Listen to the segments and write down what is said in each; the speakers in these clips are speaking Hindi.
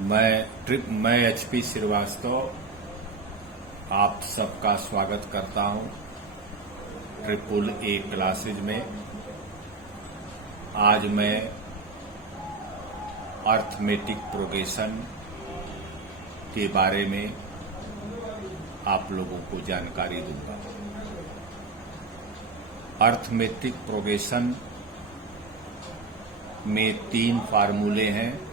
मैं HP श्रीवास्तव आप सबका स्वागत करता हूं AAA क्लासेज में। आज मैं अर्थमेटिक प्रोग्रेशन के बारे में आप लोगों को जानकारी दूंगा। अर्थमेटिक प्रोग्रेशन में 3 फार्मूले हैं।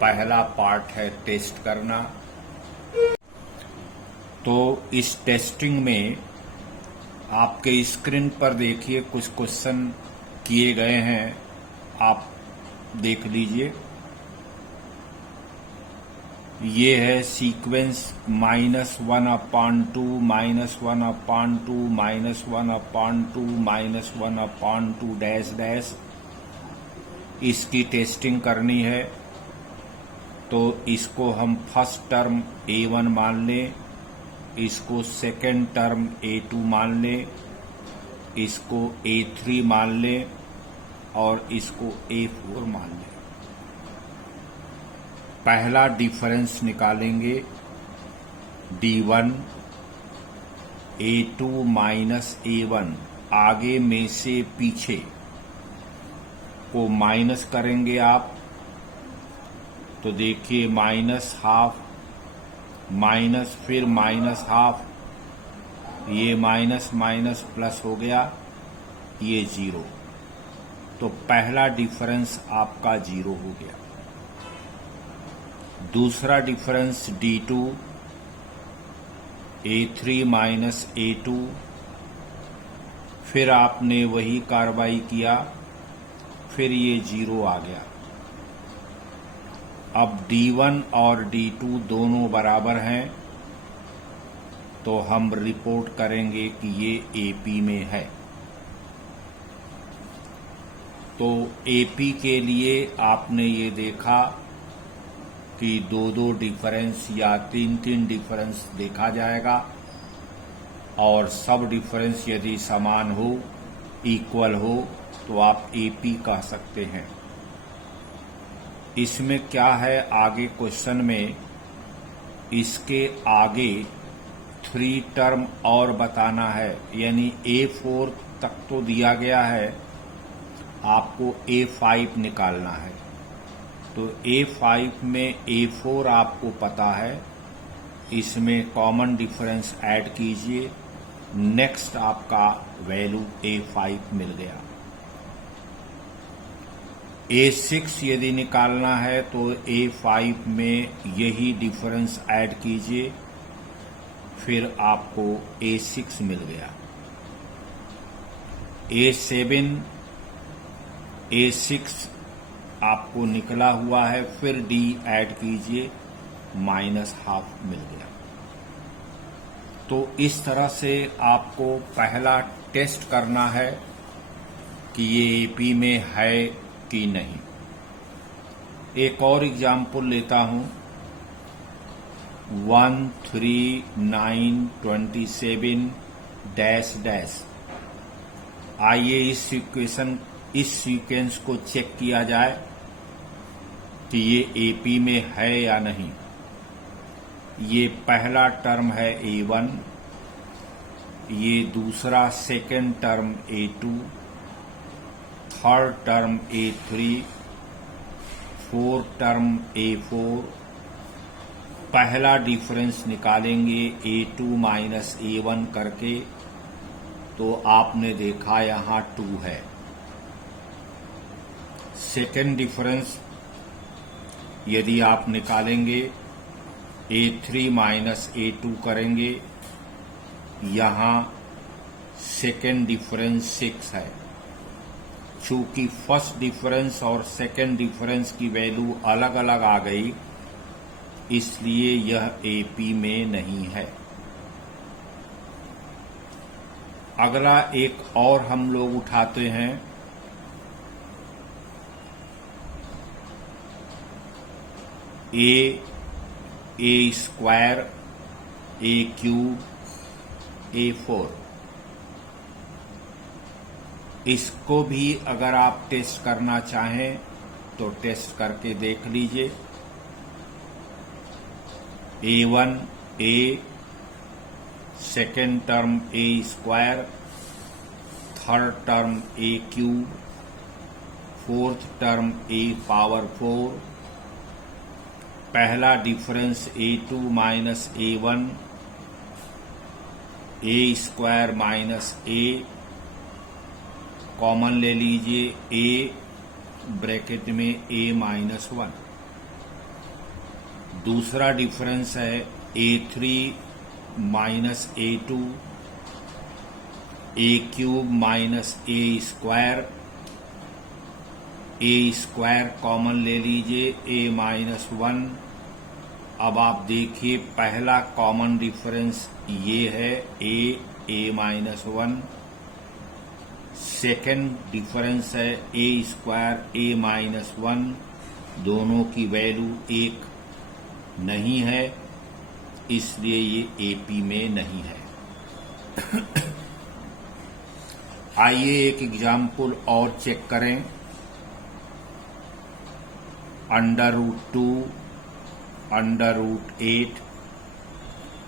पहला पार्ट है टेस्ट करना। तो इस टेस्टिंग में आपके स्क्रीन पर देखिए कुछ क्वेश्चन किए गए हैं, आप देख लीजिए। ये है सीक्वेंस -1/2 -1/2 -1/2 -1/2 डैश डैश। इसकी टेस्टिंग करनी है तो इसको हम फर्स्ट टर्म A1 मान लें, इसको सेकेंड टर्म A2 मान लें, इसको A3 मान लें और इसको A4 मान लें। पहला डिफरेंस निकालेंगे D1 A2 माइनस A1, आगे में से पीछे को माइनस करेंगे आप तो देखिए -12 माइनस फिर -12, ये माइनस माइनस प्लस हो गया, ये 0। तो पहला डिफरेंस आपका 0 हो गया। दूसरा difference D2 A3 minus A2, फिर आपने वही कार्रवाई किया, फिर ये 0 आ गया। अब D1 और D2 दोनों बराबर हैं तो हम रिपोर्ट करेंगे कि ये AP में है। तो AP के लिए आपने ये देखा कि 2-2 डिफरेंस या 3-3 डिफरेंस देखा जाएगा और सब डिफरेंस यदि समान हो, इक्वल हो, तो आप AP कह सकते हैं। इसमें क्या है, आगे क्वेश्चन में इसके आगे 3 टर्म और बताना है, यानी A4 तक तो दिया गया है, आपको A5 निकालना है। तो A5 में A4 आपको पता है, इसमें कॉमन डिफरेंस ऐड कीजिए, नेक्स्ट आपका वैल्यू A5 मिल गया। A6 यदि निकालना है तो A5 में यही डिफरेंस ऐड कीजिए, फिर आपको A6 मिल गया। A6 आपको निकला हुआ है, फिर D ऐड कीजिए, -12 मिल गया। तो इस तरह से आपको पहला टेस्ट करना है कि ये AP में है कि नहीं। एक और एग्जाम्पल लेता हूं, 13927 डैश डैश। आइए इस सीक्वेंस को चेक किया जाए कि ये AP में है या नहीं। ये पहला टर्म है A1, ये दूसरा second term A2, third term A3, fourth term A4। पहला डिफरेंस निकालेंगे A2 माइनस A1 करके, तो आपने देखा यहां 2 है। सेकेंड डिफरेंस यदि आप निकालेंगे A3 माइनस A2 करेंगे, यहां सेकेंड डिफरेंस 6 है। चूंकि फर्स्ट डिफरेंस और सेकेंड डिफरेंस की वैल्यू अलग अलग आ गई, इसलिए यह AP में नहीं है। अगला एक और हम लोग उठाते हैं, A² A³ A4। इसको भी अगर आप टेस्ट करना चाहें तो टेस्ट करके देख लीजिए। A1 A, second term A square, third term A cube, fourth term A power 4, पहला difference A2 minus A1, A square minus A, common ले लीजिए A ब्रैकेट में A माइनस 1। दूसरा डिफरेंस है A3 minus A2, A cube minus A square, A square common ले लीजिए A माइनस 1। अब आप देखिए पहला कॉमन डिफरेंस ये है A माइनस 1, सेकेंड डिफरेंस है A स्क्वायर A माइनस 1, दोनों की वैल्यू एक नहीं है, इसलिए ये एपी में नहीं है। आइए एक एग्जाम्पल और चेक करें। √2, √8,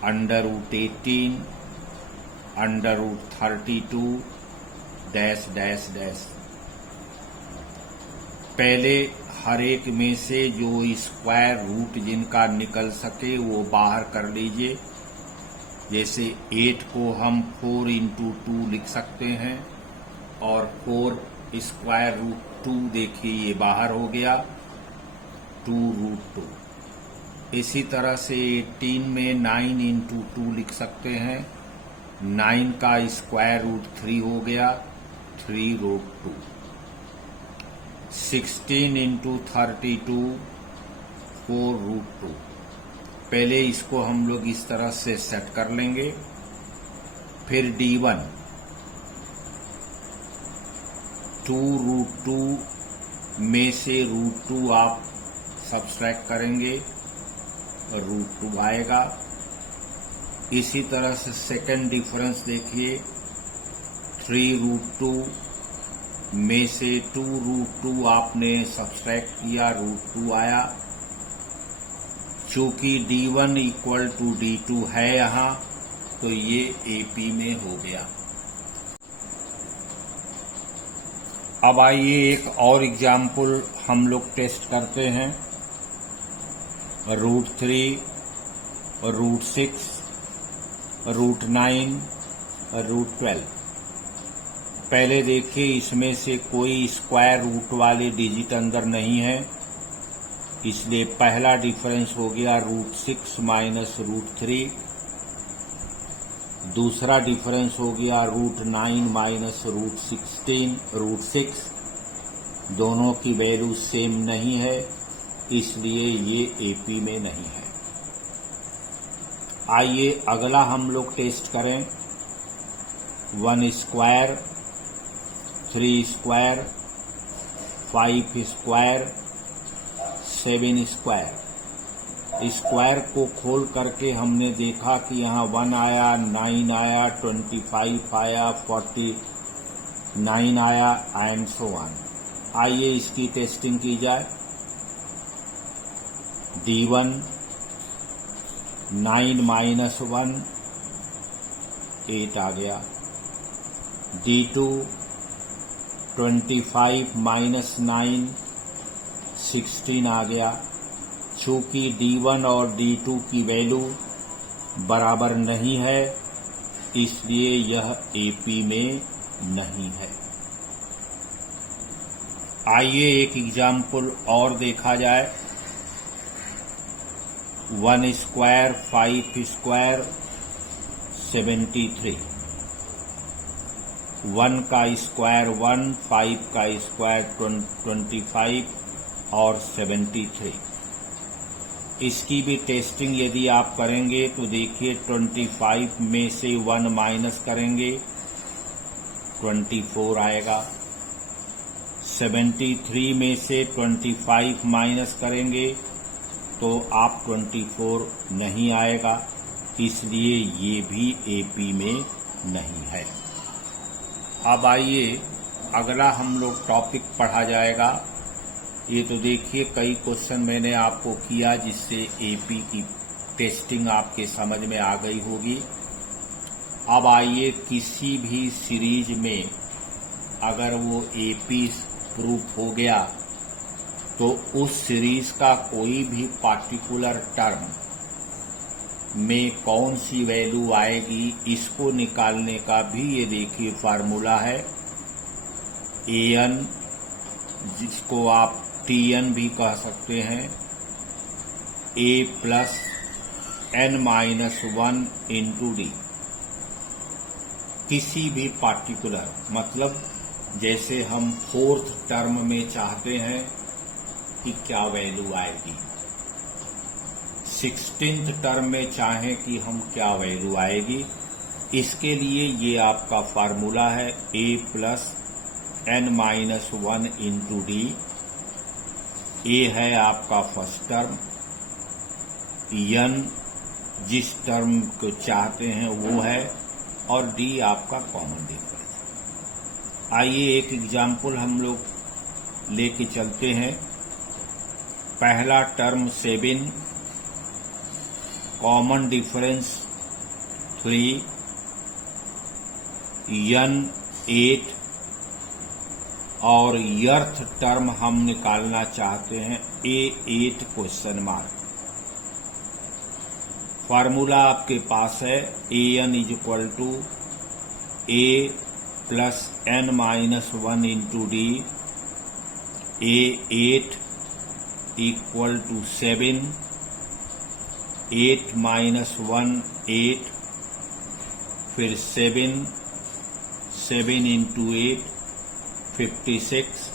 √18, √32 डैश डैश डैश। पहले हर एक में से जो स्क्वायर रूट जिनका निकल सके वो बाहर कर लीजिए। जैसे 8 को हम 4 इंटू 2 लिख सकते हैं और 4 स्क्वायर रूट 2 देखिए ये बाहर हो गया 2√2। इसी तरह से 18 में 9 इंटू 2 लिख सकते हैं, 9 का स्क्वायर रूट 3 हो गया 3√2। 16 इंटू 32 4√2। पहले इसको हम लोग इस तरह से सेट कर लेंगे। फिर D1 2√2 में से √2 आप सब्सट्रैक्ट करेंगे और √2 आएगा। इसी तरह से सेकंड डिफरेंस देखिए 3√2 में से 2√2 आपने सब्सट्रैक्ट किया √2 आया। चूंकि D1 इक्वल टू D2 है यहाँ, तो ये AP में हो गया। अब आइए एक और एग्जाम्पल हम लोग टेस्ट करते हैं। √3, √6, √9, √12। पहले देखिए इसमें से कोई स्क्वायर रूट वाले डिजिट अंदर नहीं है, इसलिए पहला डिफरेंस हो गया √6 माइनस √3। दूसरा डिफरेंस हो गया √9 माइनस √6। दोनों की वैल्यू सेम नहीं है, इसलिए ये एपी में नहीं है। आइए अगला हम लोग टेस्ट करें। 1 square, 3 square, 5 square, 7 square. Square को खोल करके हमने देखा कि यहाँ 1 आया, 9 आया, 25 आया, 49 आया एंड सो ऑन। आइए इसकी टेस्टिंग की जाए। D1 9 माइनस 1 8 आ गया। D2 25 माइनस 9 16 आ गया। चूंकि D1 और D2 की वैल्यू बराबर नहीं है, इसलिए यह AP में नहीं है। आइए एक एग्जाम्पल और देखा जाए। 1 स्क्वायर, 5 स्क्वायर, 73। 1 का स्क्वायर 1, 5 का स्क्वायर 25 और 73। इसकी भी टेस्टिंग यदि आप करेंगे तो देखिए 25 में से 1 माइनस करेंगे 24 आएगा। 73 में से 25 माइनस करेंगे तो आप 24 नहीं आएगा, इसलिए ये भी एपी में नहीं है। अब आइए अगला हम लोग टॉपिक पढ़ा जाएगा। ये तो देखिए कई क्वेश्चन मैंने आपको किया जिससे एपी की टेस्टिंग आपके समझ में आ गई होगी। अब आइए किसी भी सीरीज में अगर वो एपी प्रूफ हो गया तो उस सीरीज का कोई भी पार्टिकुलर टर्म में कौन सी वैल्यू आएगी, इसको निकालने का भी ये देखिए फार्मूला है। an, जिसको आप tn भी कह सकते हैं, a plus n-1 into D. किसी भी पार्टिकुलर मतलब जैसे हम फोर्थ टर्म में चाहते हैं कि क्या वैल्यू आएगी, 16th टर्म में चाहें कि हम क्या वैल्यू आएगी, इसके लिए ये आपका फार्मूला है a plus n-1 into D. A है आपका फर्स्ट टर्म, n जिस टर्म को चाहते हैं वो है, और डी आपका कॉमन डिफरेंस। आइए एक एग्जाम्पल हम लोग लेके चलते हैं। पहला टर्म 7, कॉमन डिफरेंस 3, n 8 और यर्थ टर्म हम निकालना चाहते हैं A8 क्वेश्चन मार्क। फार्मूला आपके पास है an equal to a plus n-1 into d, A8 equal to 7, 8 minus 1 8, फिर 7 इंटू 8 56,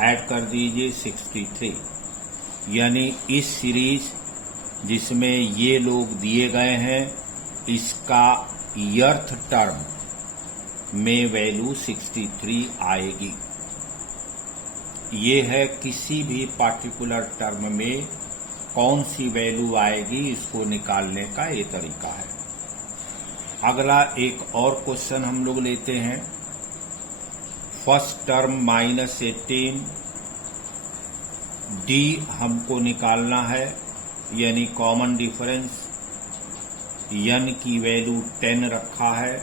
ऐड कर दीजिए 63। यानी इस सीरीज जिसमें ये लोग दिए गए हैं, इसका यर्थ टर्म में वैल्यू 63 आएगी। ये है किसी भी पार्टिकुलर टर्म में कौन सी वैल्यू आएगी, इसको निकालने का ये तरीका है। अगला एक और क्वेश्चन हम लोग लेते हैं। फर्स्ट टर्म -18 डी हमको निकालना है, यानी कॉमन डिफरेंस। n की वैल्यू 10 रखा है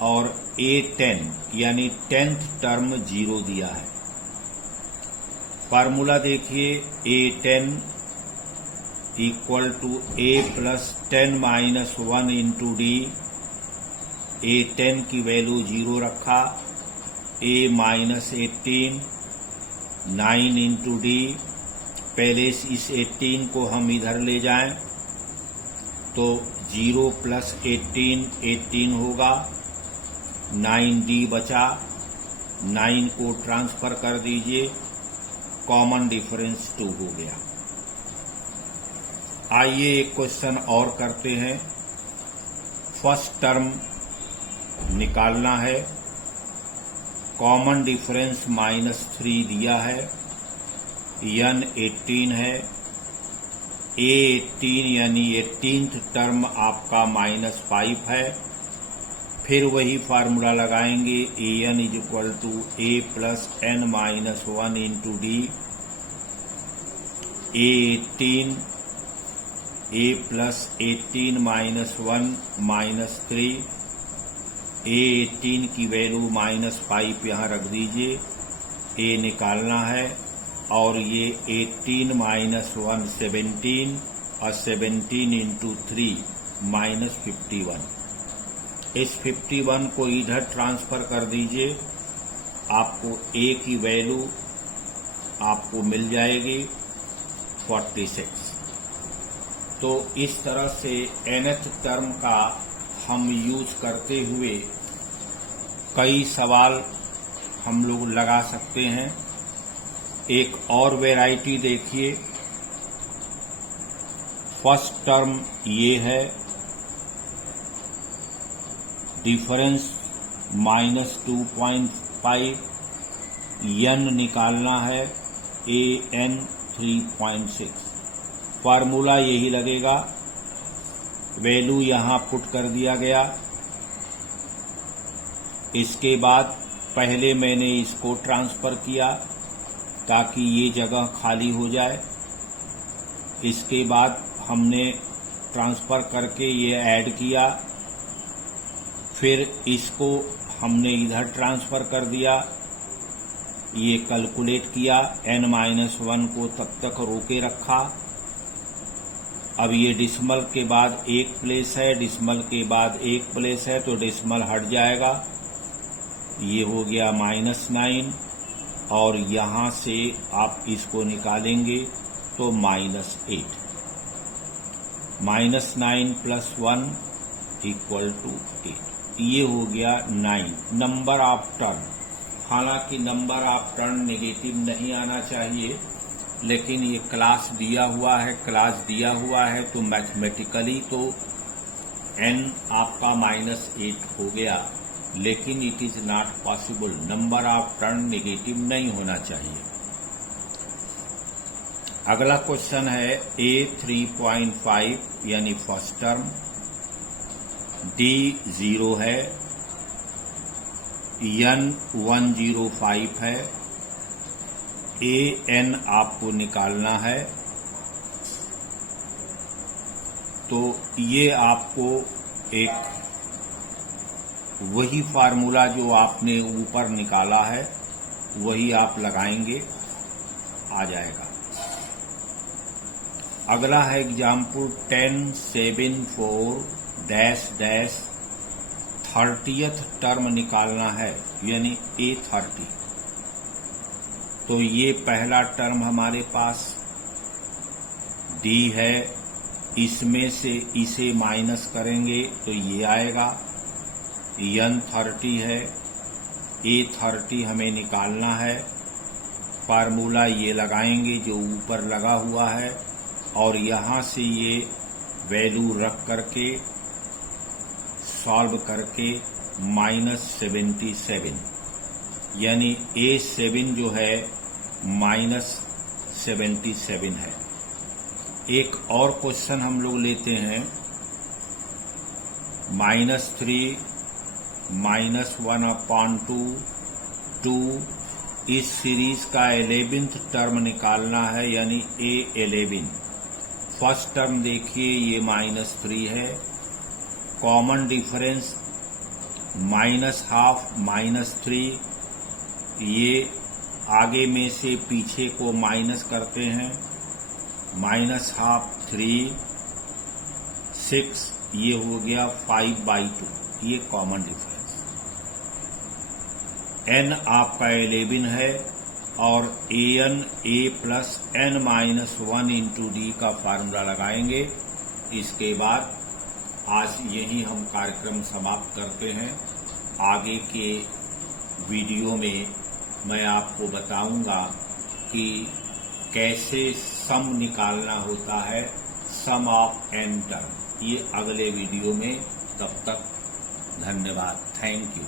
और A10 यानी 10th टर्म 0 दिया है। फार्मूला देखिए, A10 equal to A plus 10-1 into d. A10 की वैल्यू 0 रखा, A माइनस 18 9 इंटू डी। पहले इस 18 को हम इधर ले जाएं तो 0 प्लस 18 होगा, 9d बचा, 9 को ट्रांसफर कर दीजिए, कॉमन डिफरेंस 2 हो गया। आइए एक क्वेश्चन और करते हैं। फर्स्ट टर्म निकालना है, कॉमन डिफरेंस -3 दिया है, n 18 है, A18 यानी 18th टर्म आपका -5 है। फिर वही फार्मूला लगाएंगे, an is equal to a plus n-1 into d. A18 a plus 18 -1 -3, A18 की वैल्यू -5 यहाँ रख दीजिए, a निकालना है, और ये 18 -1 17 और 17 इंटू 3 -51। इस 51 को इधर ट्रांसफर कर दीजिए, आपको a की वैल्यू आपको मिल जाएगी 46। तो इस तरह से nth टर्म का हम यूज करते हुए कई सवाल हम लोग लगा सकते हैं। एक और वैरायटी देखिए। फर्स्ट टर्म ये है, डिफरेंस -2.5, n निकालना है, an 3.6। फार्मूला यही लगेगा, वैल्यू यहां पुट कर दिया गया। इसके बाद पहले मैंने इसको ट्रांसफर किया ताकि ये जगह खाली हो जाए। इसके बाद हमने ट्रांसफर करके ये ऐड किया, फिर इसको हमने इधर ट्रांसफर कर दिया, ये कैलकुलेट किया, n-1 को तब तक रोके रखा। अब ये डिसमल के बाद एक प्लेस है, डिसमल के बाद एक प्लेस है, तो डिसमल हट जाएगा, ये हो गया -9, और यहां से आप इसको निकालेंगे तो -8, -9 + 1 = 8, ये हो गया 9 नंबर ऑफ टर्न। हालांकि नंबर ऑफ टर्न नेगेटिव नहीं आना चाहिए, लेकिन ये क्लास दिया हुआ है, तो मैथमेटिकली तो n आपका -8 हो गया, लेकिन it is not possible. Number of turn negative नहीं होना चाहिए। अगला क्वेश्चन है A 3.5 यानी फर्स्ट टर्म, D 0 है, N 105 है, AN आपको निकालना है। तो ये आपको एक वही फार्मूला जो आपने ऊपर निकाला है वही आप लगाएंगे, आ जाएगा। अगला है एग्जाम्पल 1074 -- 30th टर्म निकालना है, यानी A30। तो ये पहला टर्म हमारे पास D है, इसमें से इसे माइनस करेंगे तो ये आएगा। N30 है, A30 हमें निकालना है, फार्मूला ये लगाएंगे जो ऊपर लगा हुआ है, और यहाँ से ये वैल्यू रख करके सॉल्व करके -77, यानी A7 जो है -77 है। एक और क्वेश्चन हम लोग लेते हैं, -3 -1/2 2, इस सीरीज का 11th टर्म निकालना है, यानी A11। फर्स्ट टर्म देखिए ये -3 है, कॉमन डिफरेंस -12 -3, ये आगे में से पीछे को माइनस करते हैं, -12 3 6, ये हो गया 5/2, ये कॉमन डिफरेंस। n आपका 11 है, और an a + n-1 × d का फार्मूला लगाएंगे। इसके बाद आज यही हम कार्यक्रम समाप्त करते हैं। आगे के वीडियो में मैं आपको बताऊंगा कि कैसे सम निकालना होता है, सम ऑफ n टर्म। ये अगले वीडियो में। तब तक धन्यवाद, थैंक यू।